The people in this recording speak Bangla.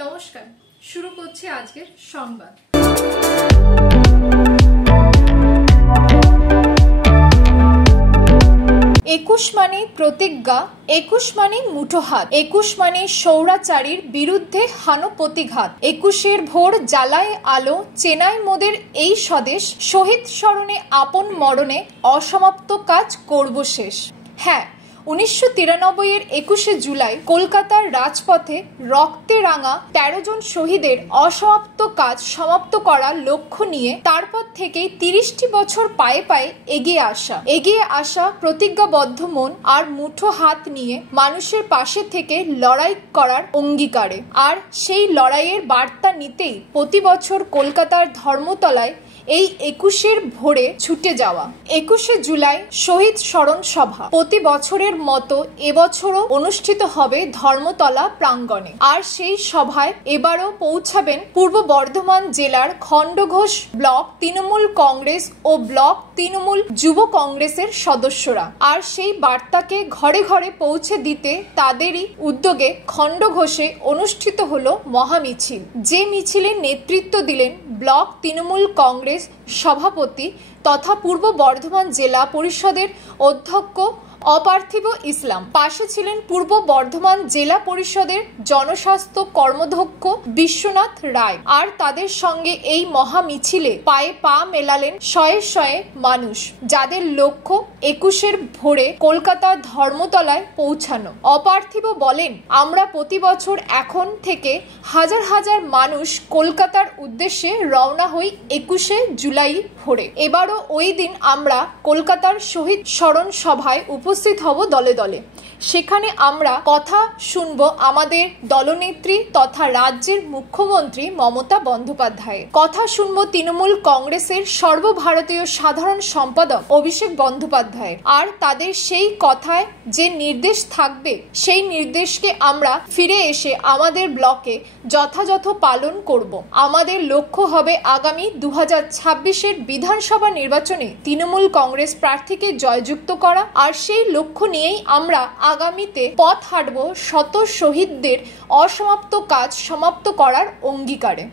নমস্কার, শুরু করছি আজকের সংবাদ। 21 মানে প্রতিজ্ঞা, 21 মানে মুঠো হাত, 21 মানে সৌরাচারীর বিরুদ্ধে হানো প্রতিঘাত। 21-এর ভোর জ্বালায় আলো, চেনাই মোদের এই স্বদেশ, শহীদ স্মরণে আপন মরণে অসমাপ্ত কাজ করব শেষ। হ্যাঁ, 1993-এর 21শে জুলাই কলকাতার রাজপথে রক্তে রাঙা 13 জন শহীদের অসমাপ্ত কাজ সমাপ্ত করার লক্ষ্য নিয়ে তারপর থেকেই 30টি বছর পায়ে পায়ে এগিয়ে আসা প্রতিজ্ঞাবদ্ধ মন আর মুঠো হাত নিয়ে মানুষের পাশে থেকে লড়াই করার অঙ্গীকারে। আর সেই লড়াইয়ের বার্তা নিতেই প্রতি বছর কলকাতার ধর্মতলায় এই 21-এর ভোরে ছুটে যাওয়া। 21শে জুলাই শহীদ স্মরণ সভা প্রতি বছরের মতো এবছরও অনুষ্ঠিত হবে ধর্মতলা প্রাঙ্গণে। আর সেই সভায় এবারও পৌঁছাবেন পূর্ব বর্ধমান জেলার খণ্ডঘোষ ব্লক তৃণমূল কংগ্রেস ও ব্লক তৃণমূল যুব কংগ্রেসের সদস্যরা। আর সেই বার্তাকে ঘরে ঘরে পৌঁছে দিতে তাদেরই উদ্যোগে খণ্ডঘোষে অনুষ্ঠিত হলো মহামিছিল। যে মিছিলের নেতৃত্ব দিলেন ব্লক তৃণমূল কংগ্রেস সভাপতি তথা পূর্ব বর্ধমান জেলা পরিষদের অধ্যক্ষ অপার্থিব ইসলাম। পাশে ছিলেন পূর্ব বর্ধমান জেলা পরিষদের জনস্বাস্থ্য কর্মধ্যক্ষ বিশ্বনাথ রায়। আর তাদের সঙ্গে এই মহা মিছিলে পায়ে পা মেলালেন শয়ে শয়ে মানুষ, যাদের লক্ষ্য 21-এর ভোরে কলকাতার ধর্মতলায় পৌঁছানো। অপার্থিব বলেন, আমরা প্রতি বছর এখন থেকে হাজার হাজার মানুষ কলকাতার উদ্দেশ্যে রওনা হই 21শে জুলাই ভোরে। এবারও ওই দিন আমরা কলকাতার শহীদ স্মরণ সভায় উপস্থিত হব দলে দলে। সেখানে আমরা কথা শুনবো আমাদের দলনেত্রী তথা রাজ্যের মুখ্যমন্ত্রী মমতা বন্দ্যোপাধ্যায়ের, কথা শুনবো তৃণমূল কংগ্রেসের সর্বভারতীয় সাধারণ সম্পাদক অভিষেক বন্দ্যোপাধ্যায়ের। আর তাদের সেই কথায় যে নির্দেশ থাকবে সেই নির্দেশকে আমরা ফিরে এসে আমাদের ব্লকে যথাযথ পালন করব। আমাদের লক্ষ্য হবে আগামী 2026-এর বিধানসভা নির্বাচনে তৃণমূল কংগ্রেস প্রার্থীকে জয়যুক্ত করা। আর সেই লক্ষ্য নিয়েই আমরা আগামীতে পথ হাঁটব শত শহীদদের অসমাপ্ত কাজ সমাপ্ত করার অঙ্গীকারে।